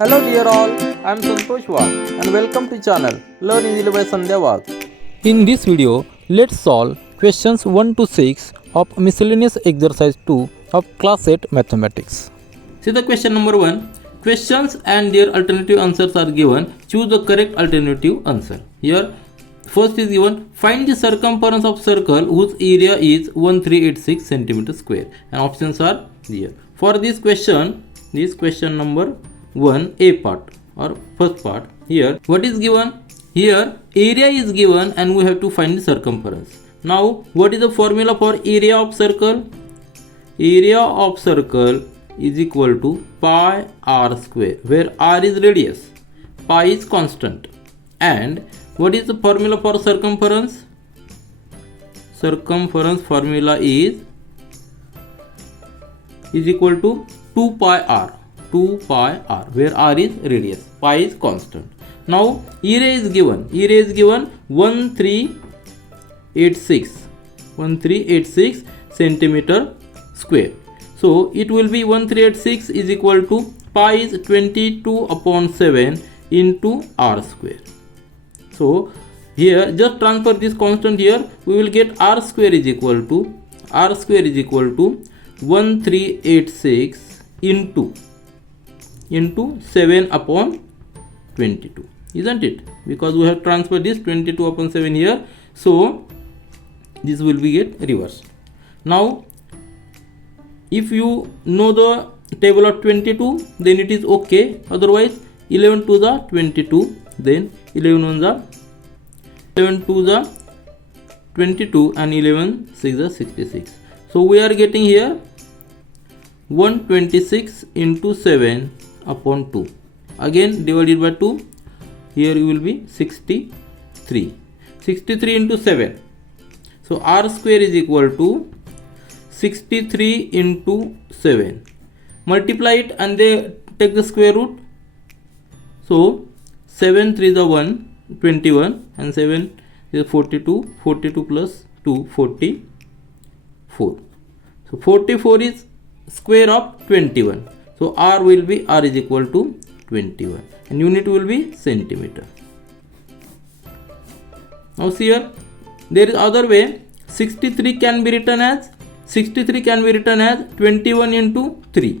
Hello dear all, I am Santosh Wagh and welcome to channel Learn Easily by Sandhya Wagh. In this video, let's solve questions 1 to 6 of miscellaneous exercise 2 of class 8 mathematics. See the question number 1. Questions and their alternative answers are given. Choose the correct alternative answer. Here first is given, find the circumference of circle whose area is 1386 cm square, and options are here. For this question number 1, A part or first part, here what is given? Here area is given and we have to find the circumference. Now what is the formula for area of circle? Area of circle is equal to pi r square, where r is radius, pi is constant. And what is the formula for circumference? Circumference formula is equal to 2 pi r, where r is radius, pi is constant. Now area is given 1386 centimeter square. So it will be 1386 is equal to pi is 22 upon 7 into r square. So here just transfer this constant here, we will get r square is equal to 1386 into 7 upon 22, isn't it? Because we have transferred this 22 upon 7 here, so this will be get reversed. Now if you know the table of 22, then it is okay. Otherwise 11 to the 22, then 11 to the 22, and 11 6 the 66. So we are getting here 126 into 7 upon 2, again divided by 2. Here you will be 63 into 7. So r square is equal to 63 into 7. Multiply it and they take the square root. So 7 3 the 1, 21, and 7 is 42 plus 2, 44. So 44 is square of 21. So r is equal to 21 and unit will be centimeter. Now see here, there is other way. 63 can be written as 21 into 3.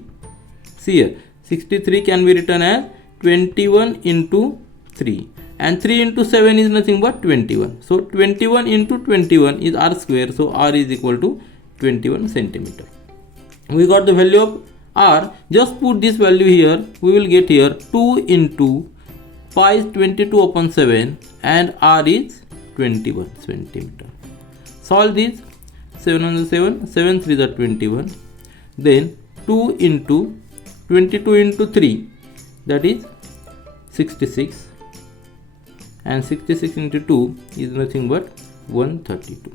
See here, 63 can be written as 21 into 3, and 3 into 7 is nothing but 21. So 21 into 21 is r square. So r is equal to 21 centimeter. We got the value of r. Just put this value here. We will get here 2 into pi is 22 upon 7 and r is 21 centimeter. Solve this. 7 on the 7, 7 3 is 21. Then 2 into 22 into 3, that is 66, and 66 into 2 is nothing but 132.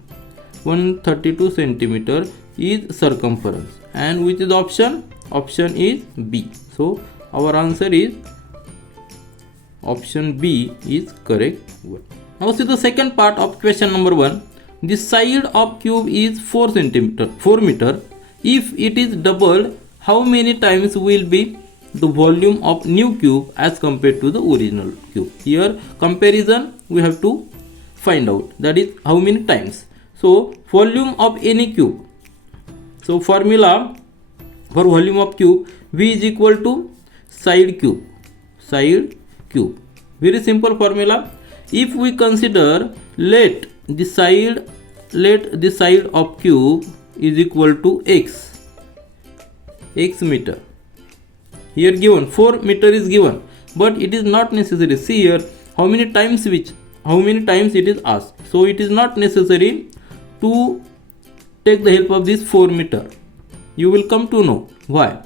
132 centimeter is circumference, and which is the option? Option is B. So our answer is option B is correct one. Now see the second part of question number 1. The side of cube is 4 meter. If it is doubled, how many times will be the volume of new cube as compared to the original cube? Here comparison we have to find out, that is how many times. So volume of any cube. So formula for volume of cube, V is equal to side cube. Very simple formula. If we consider let the side of cube is equal to x meter. Here given 4 meter is given, but it is not necessary. See here how many times it is asked. So it is not necessary to take the help of this 4 meter. You will come to know why.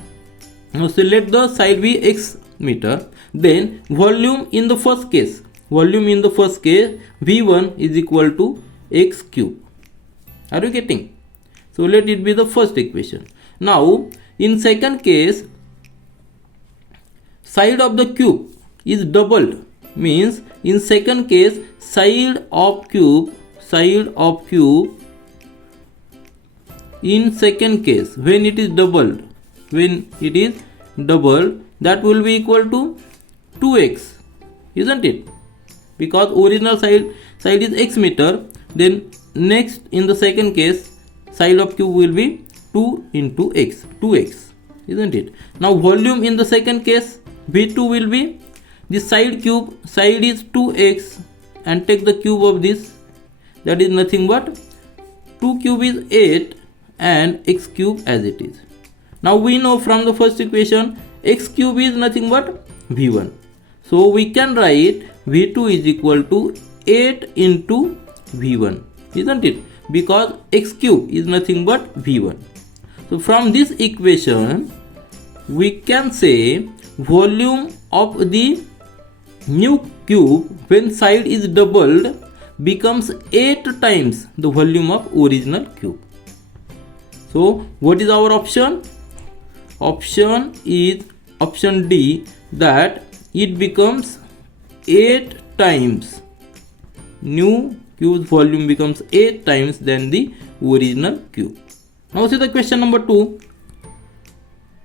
Now select the side be x meter. Then volume in the first case, V1 is equal to x cube. Are you getting? So let it be the first equation. Now in second case, side of the cube is doubled, means in second case side of cube in second case when it is doubled, that will be equal to 2x, isn't it? Because original side is x meter, then next in the second case side of cube will be 2 into x, 2x, isn't it? Now volume in the second case, V2 will be the side cube, side is 2x, and take the cube of this, that is nothing but 2 cube is 8 and x cube as it is. Now we know from the first equation x cube is nothing but V1. So we can write V2 is equal to 8 into V1, isn't it? Because x cube is nothing but V1. So from this equation we can say volume of the new cube when side is doubled becomes 8 times the volume of original cube. So what is our option? Option is option D, that it becomes 8 times, new cube's volume becomes 8 times than the original cube. Now see the question number 2.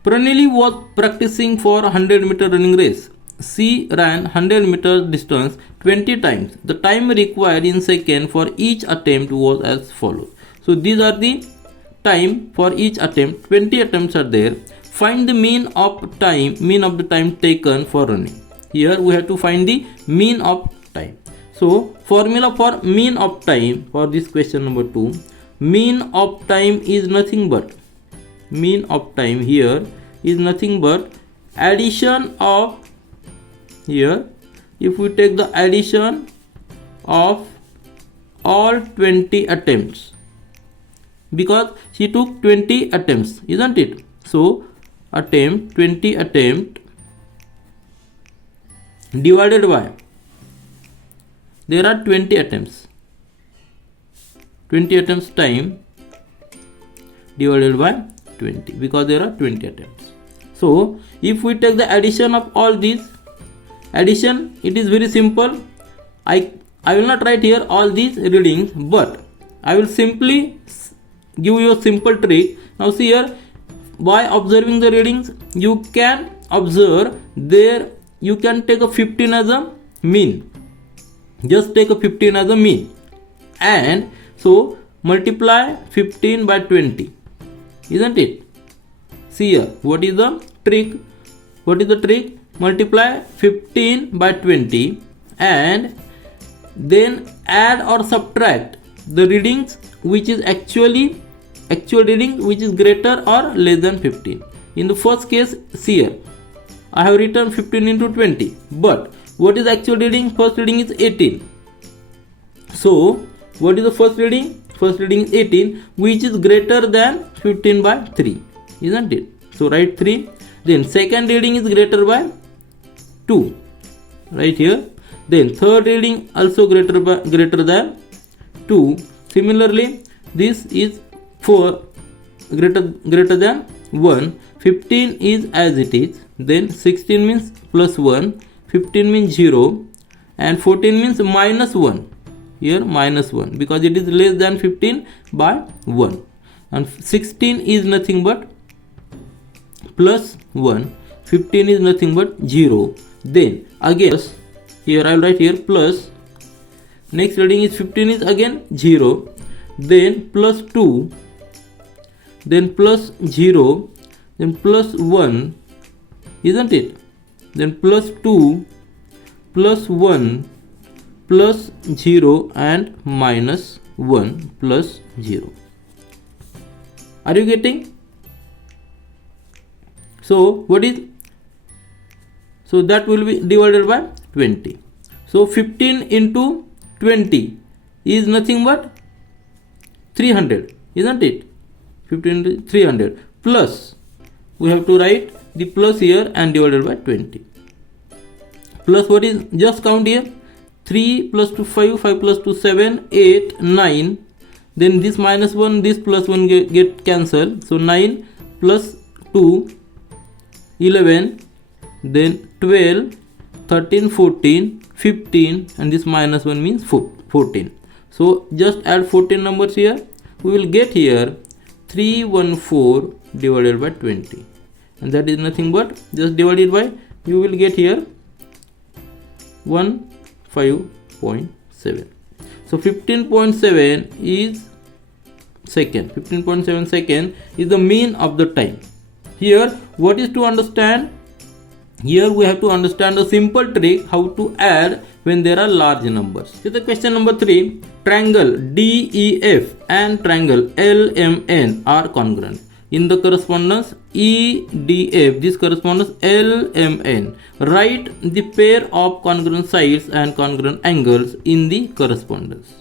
Pranali was practicing for 100-meter running race. She ran 100-meter distance 20 times. The time required in second for each attempt was as follows. So these are the time for each attempt. 20 attempts are there. Find the mean of the time taken for running. Here we have to find the mean of time. So formula for mean of time for this question number 2. Mean of time is nothing but, mean of time here is nothing but addition of, here if we take the addition of all 20 attempts, because she took 20 attempts, isn't it? So 20 attempt divided by, there are 20 attempts, 20 attempts time divided by 20, because there are 20 attempts. So if we take the addition of all these, addition, it is very simple. I will not write here all these readings, but I will simply give you a simple trick. Now see here, by observing the readings you can observe there, you can take a 15 as a mean, just take a 15 as a mean, and so multiply 15 by 20, isn't it? See here, what is the trick? What is the trick? Multiply 15 by 20 and then add or subtract the readings which is actual reading which is greater or less than 15. In the first case, see here, I have written 15 into 20, but what is actual reading? First reading is 18. So what is the first reading? First reading is 18, which is greater than 15 by 3, isn't it? So write 3. Then second reading is greater by 2, right here. Then third reading also greater than 2. Similarly, this is 4 greater than 1. 15 is as it is. Then 16 means plus 1. 15 means 0. And 14 means minus 1. Here minus 1, because it is less than 15 by 1. And 16 is nothing but plus 1. 15 is nothing but 0. Then again here I will write here plus, next reading is 15 is again 0, then plus 2, then plus 0, then plus 1, isn't it? Then plus 2, plus 1, plus 0 and minus 1 plus 0. Are you getting? So what is, so that will be divided by 20. So 15 into 20 is nothing but 300, isn't it? 15 into 300 plus, we have to write the plus here and divided by 20. Plus what is, just count here, 3 plus 2 5, 5 plus 2 7, 8, 9. Then this minus 1, this plus 1 get cancelled. So 9 plus 2, 11, then 12, 13, 14, 15, and this minus 1 means 14. So just add 14 numbers here. We will get here 314 divided by 20, and that is nothing but just divided by, you will get here 15.7. So 15.7 is second. 15.7 second is the mean of the time. Here what is to understand? Here we have to understand a simple trick how to add when there are large numbers. So the question number 3, triangle DEF and triangle LMN are congruent. In the correspondence EDF, this corresponds LMN. Write the pair of congruent sides and congruent angles in the correspondence.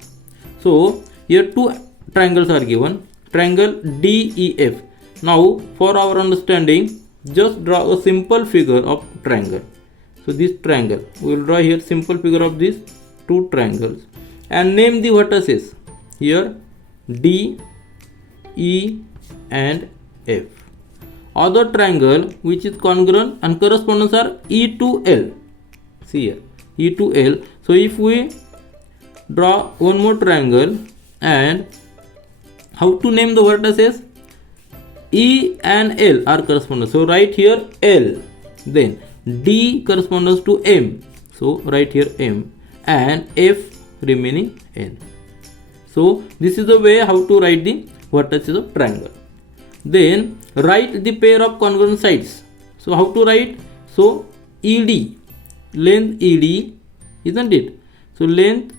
So here two triangles are given, triangle DEF. Now for our understanding, just draw a simple figure of triangle. So this triangle, we will draw here simple figure of these two triangles and name the vertices here D, E and F. Other triangle which is congruent and correspondence are E to L. See here E to L. So if we draw one more triangle and how to name the vertices? E and L are correspondence. So write here L. Then D corresponds to M. So write here M and F remaining N. So this is the way how to write the vertices of triangle. Then write the pair of congruent sides. So how to write? So ED, length ED, isn't it? So length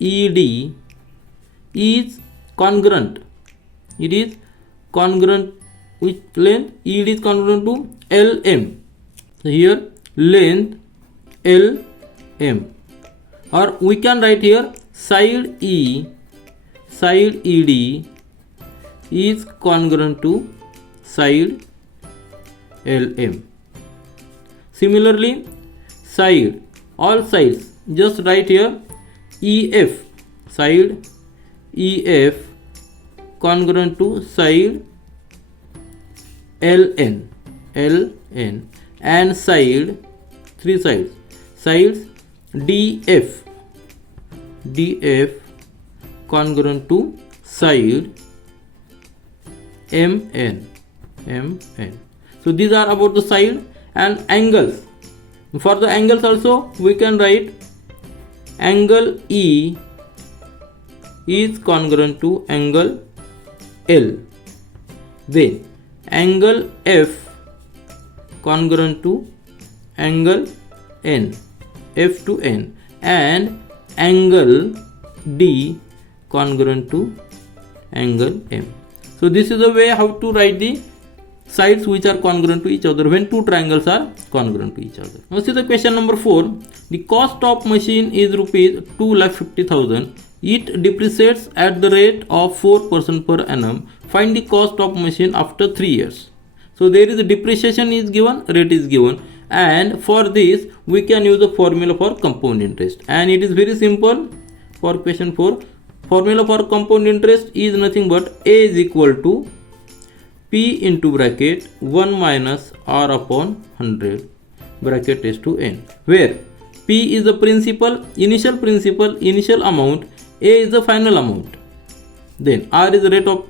ED is congruent. It is congruent with length ED is congruent to LM. So here length LM, or we can write here side E, side ED is congruent to side LM. Similarly side, all sides, just write here EF, side EF congruent to side LN, and side, three sides, sides DF congruent to side MN. So these are about the side and angles. For the angles also we can write angle E is congruent to angle L. Then angle F congruent to angle N, F to N, and angle D congruent to angle M. So this is the way how to write the sides which are congruent to each other when two triangles are congruent to each other. Now see the question number 4. The cost of machine is rupees 2,50,000. It depreciates at the rate of 4% per annum. Find the cost of machine after 3 years. So there is a depreciation is given, rate is given, and for this we can use the formula for compound interest, and it is very simple. For question 4, formula for compound interest is nothing but A is equal to P into bracket 1 minus R upon 100 bracket is to N, where P is the principal, initial amount, A is the final amount, then R is the rate of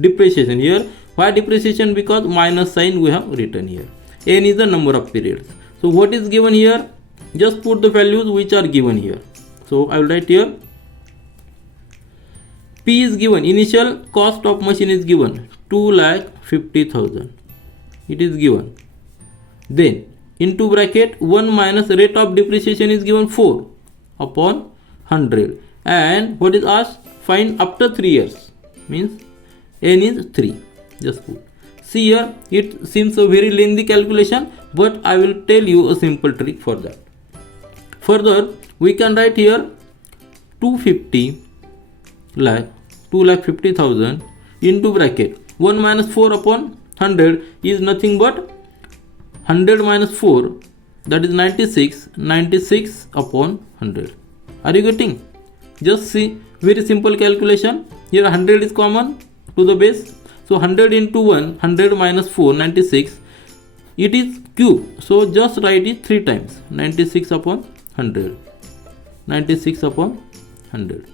depreciation. Here why depreciation? Because minus sign we have written here. N is the number of periods. So what is given here? Just put the values which are given here. So I will write here P is given, initial cost of machine is given 2,50,000. It is given. Then into bracket 1 minus rate of depreciation is given 4 upon 100. And what is asked? Find after 3 years. Means N is 3. Just put. See here, it seems a very lengthy calculation, but I will tell you a simple trick for that. Further, we can write here 2,50,000 into bracket 1 minus 4 upon 100 is nothing but 100 minus 4, that is 96 upon 100. Are you getting? Just see, very simple calculation. Here 100 is common to the base. So 100 into 1, 100 minus 4, 96. It is cube. So just write it 3 times. 96 upon 100. 96 upon 100.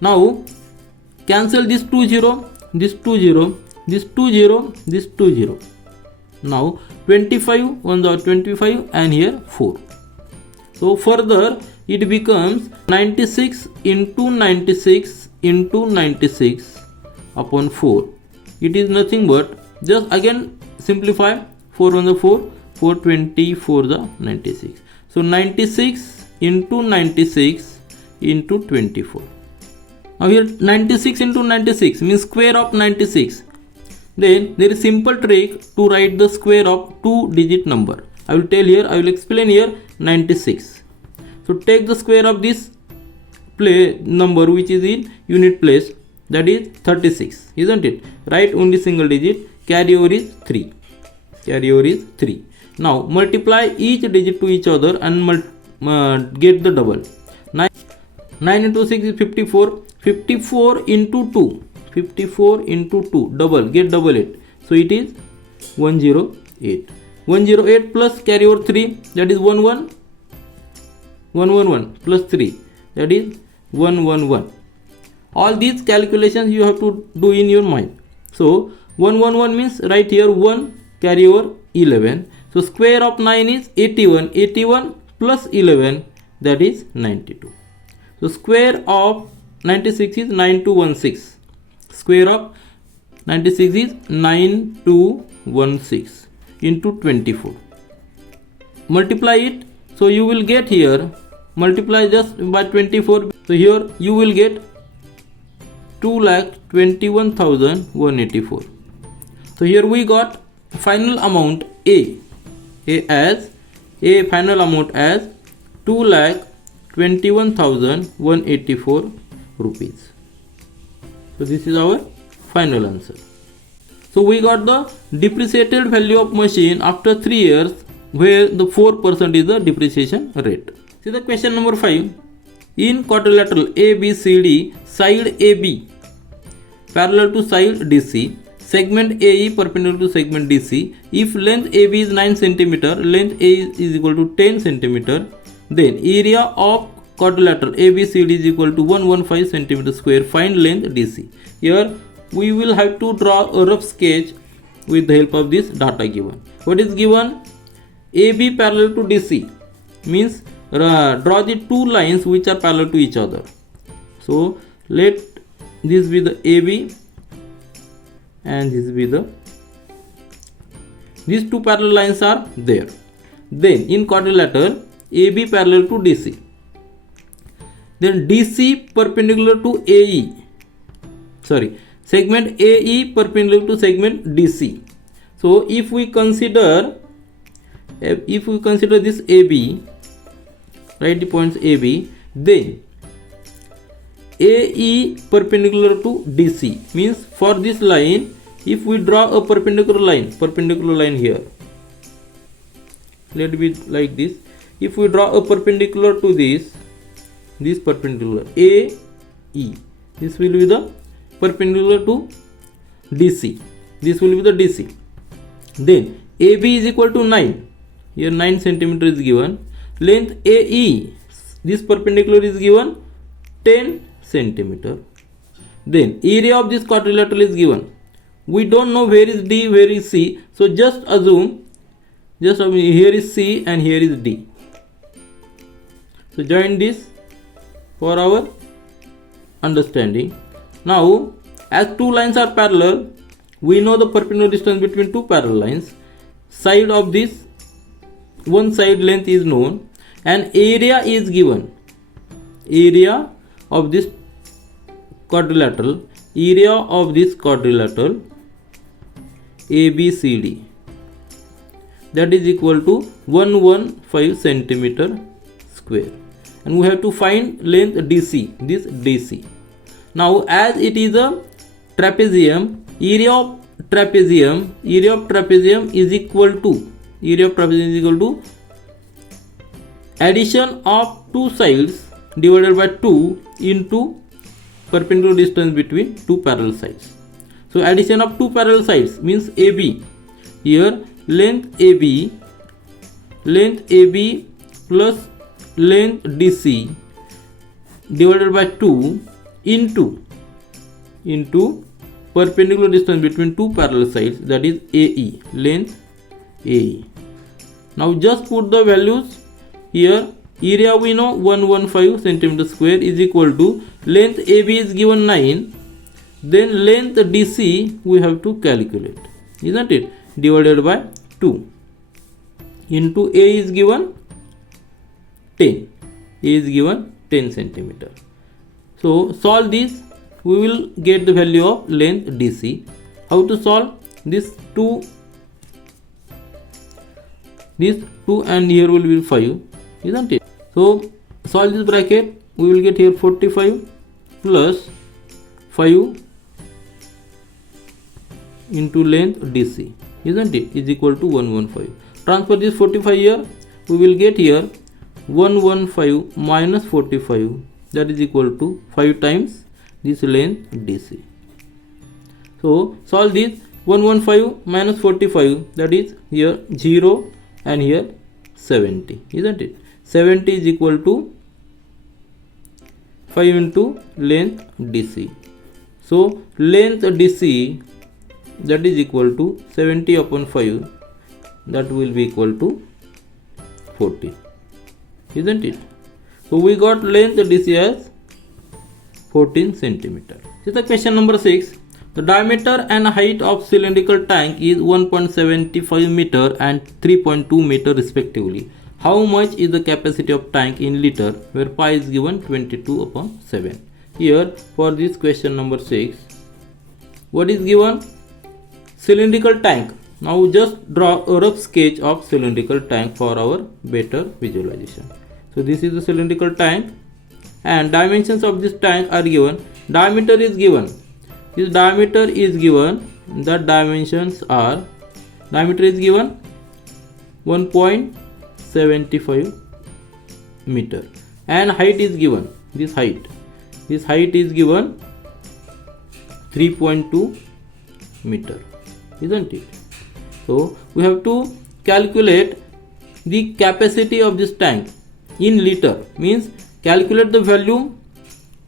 Now cancel this 2 0, this 2 0, this 2 0, this 2 0. Now 25 ones are 25 and here 4. So further it becomes 96 into 96 into 96 upon 4. It is nothing but just again simplify 4 on the 4, 424 the 96. So 96 into 96 into 24. Now here 96 into 96 means square of 96. Then there is simple trick to write the square of 2-digit number. I will tell here, I will explain here 96. So take the square of this number which is in unit place, that is 36, isn't it? Write only single digit, carry over is 3. Carry over is 3. Now multiply each digit to each other and get the double. 9 into 6 is 54. 54 into 2. 54 into 2. Double. Get double it. So it is 108. 108 plus carry over 3. That is 11. 111 plus 3. That is 111. All these calculations you have to do in your mind. So 111 means right here 1 carry over 11. So square of 9 is 81. 81 plus 11, that is 92. So square of 96 is 9216. Square of 96 is 9216 into 24. Multiply it. So you will get here, multiply just by 24. So here you will get 2,21,184. So here we got final amount A final amount as 2,21,184 rupees. So this is our final answer. So we got the depreciated value of machine after 3 years, where the 4% is the depreciation rate. See the question number 5. In quadrilateral ABCD, side AB parallel to side DC, segment AE perpendicular to segment DC. If length AB is 9 cm, length A is equal to 10 cm, then area of quadrilateral ABCD is equal to 115 cm square. Find length DC. Here we will have to draw a rough sketch with the help of this data given. What is given? AB parallel to DC means draw the two lines which are parallel to each other. So let this be the AB and this be the, these two parallel lines are there. Then in quadrilateral AB parallel to DC, then DC perpendicular to AE, segment AE perpendicular to segment DC. So if we consider this AB, write the points AB, then AE perpendicular to DC means for this line, if we draw a perpendicular line here, let it be like this. If we draw a perpendicular to this perpendicular AE, this will be the perpendicular to DC. This will be the DC. Then AB is equal to 9. Here 9 cm is given. Length AE, this perpendicular is given 10 cm. Then area of this quadrilateral is given. We don't know where is D, where is C. So just assume here is C and here is D. So join this for our understanding. Now as two lines are parallel, we know the perpendicular distance between two parallel lines. Side of this, one side length is known and area is given. Area of this quadrilateral, ABCD, that is equal to 115 cm square, and we have to find length DC, this DC. Now as it is a trapezium, area of trapezium is equal to addition of two sides divided by 2 into perpendicular distance between two parallel sides. So addition of two parallel sides means AB. Here length AB plus length DC divided by 2 into perpendicular distance between two parallel sides, that is AE, length A. Now just put the values here. Area we know 115 centimeter square is equal to length AB is given 9. Then length DC we have to calculate, isn't it? Divided by 2 into A is given 10. A is given 10 centimeter. So solve this. We will get the value of length DC. How to solve? This 2 and here will be 5, isn't it? So solve this bracket. We will get here 45 plus 5 into length DC, isn't it, is equal to 115. Transfer this 45 here. We will get here 115 minus 45, that is equal to 5 times this length DC. So solve this. 115 minus 45, that is here 0 and here 70, isn't it? 70 is equal to 5 into length DC. So length DC, that is equal to 70 upon 5, that will be equal to 40, isn't it? So we got length DC as 14 centimeter. This is the question number 6. The diameter and height of cylindrical tank is 1.75 meter and 3.2 meter respectively. How much is the capacity of tank in liter, where pi is given 22 upon 7? Here for this question number 6, what is given? Cylindrical tank. Now just draw a rough sketch of cylindrical tank for our better visualization. So this is the cylindrical tank and dimensions of this tank are given. Diameter is given. This diameter is given. The dimensions are, diameter is given 1.75 meter and height is given. This height is given 3.2 meter, isn't it? So we have to calculate the capacity of this tank in liter, means calculate the volume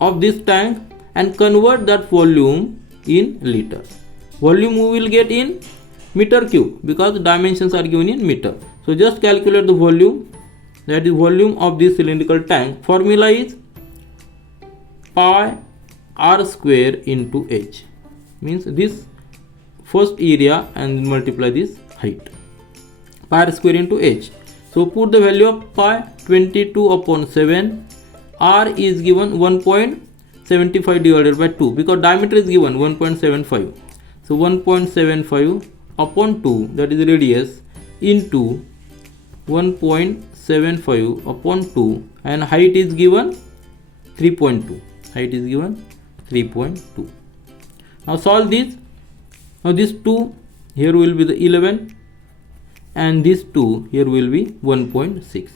of this tank and convert that volume in liter. Volume we will get in meter cube because dimensions are given in meter. So just calculate the volume, that is volume of this cylindrical tank. Formula is pi r square into h, means this first area and multiply this height, pi r square into h. So put the value of pi 22 upon 7. R is given 1.75 divided by 2 because diameter is given 1.75. So 1.75 upon 2, that is radius, into 1.75 upon 2 and height is given 3.2. Height is given 3.2. Now solve this. Now this 2 here will be the 11 and this 2 here will be 1.6.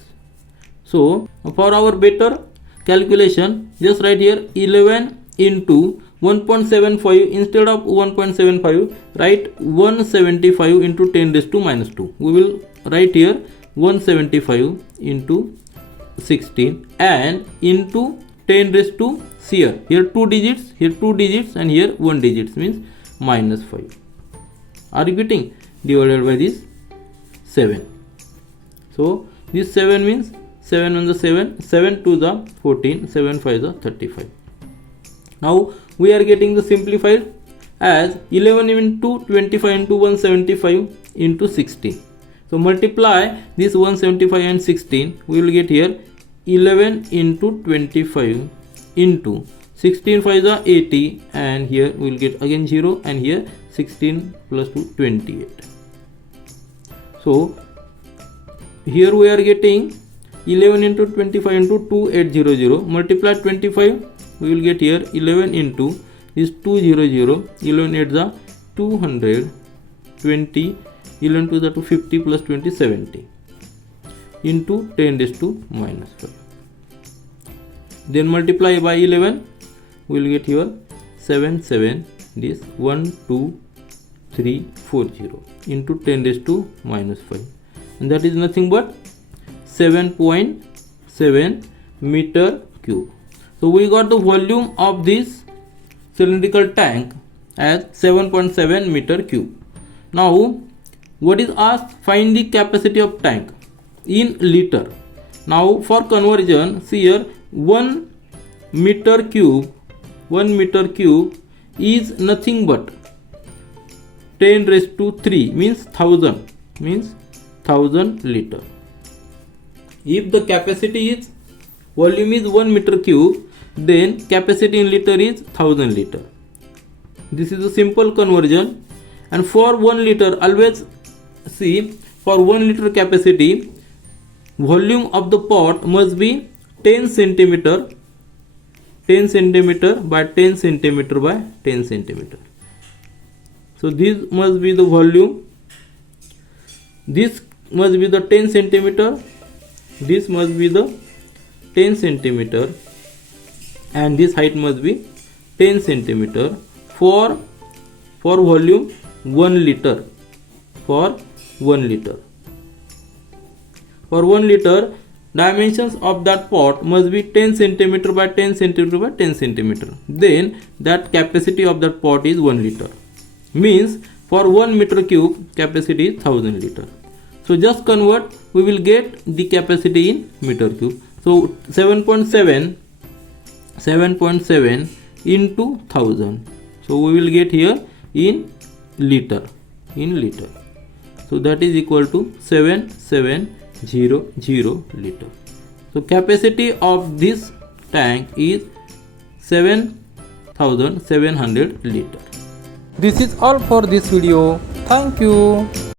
So for our better calculation, just write here 11 into 1.75. Instead of 1.75, write 175 into 10 raised to minus 2. We will write here 175 into 16 and into 10 raised to here 2 digits, here 2 digits and here 1 digits, means minus 5. Are you getting? Divided by this 7. So this 7 means 7 on the 7, 7 to the 14, 7 5 the 35. Now we are getting the simplified as 11 into 25 into 175 into 16. So multiply this 175 and 16, we will get here 11 into 25 into 16 5 the 80 and here we will get again 0 and here 16 plus 2 28. So here we are getting 11 into 25 into 2800, multiply 25, we will get here 11 into this 200, 11 8 the 200, 20, 11 to the 250 plus 20 70 into 10 raised to minus 5. Then multiply by 11, we will get here 7 7, this 1 2 3 4 0 into 10 raised to minus 5, and that is nothing but 7.7 meter cube. So we got the volume of this cylindrical tank as 7.7 meter cube. Now What is asked? Find the capacity of tank in liter. Now for conversion, see here 1 meter cube is nothing but 10 raised to 3 means 1000 liter. If the capacity is volume is 1 meter cube, then capacity in liter is 1000 liter. This is a simple conversion. And for 1 liter, always see, for 1 liter capacity, volume of the pot must be 10 centimeter by 10 centimeter by 10 centimeter. So this must be the volume. This must be the 10 centimeter. This must be the 10 centimeter. And this height must be 10 centimeter for volume 1 liter. For 1 liter. For 1 liter, dimensions of that pot must be 10 centimeter by 10 centimeter by 10 centimeter. Then that capacity of that pot is 1 liter. Means for 1 meter cube capacity is 1000 liter. So just convert, we will get the capacity in meter cube. So 7.7 into 1000. So we will get here in liter. So that is equal to 7700 liter. So capacity of this tank is 7700 liter. This is all for this video. Thank you.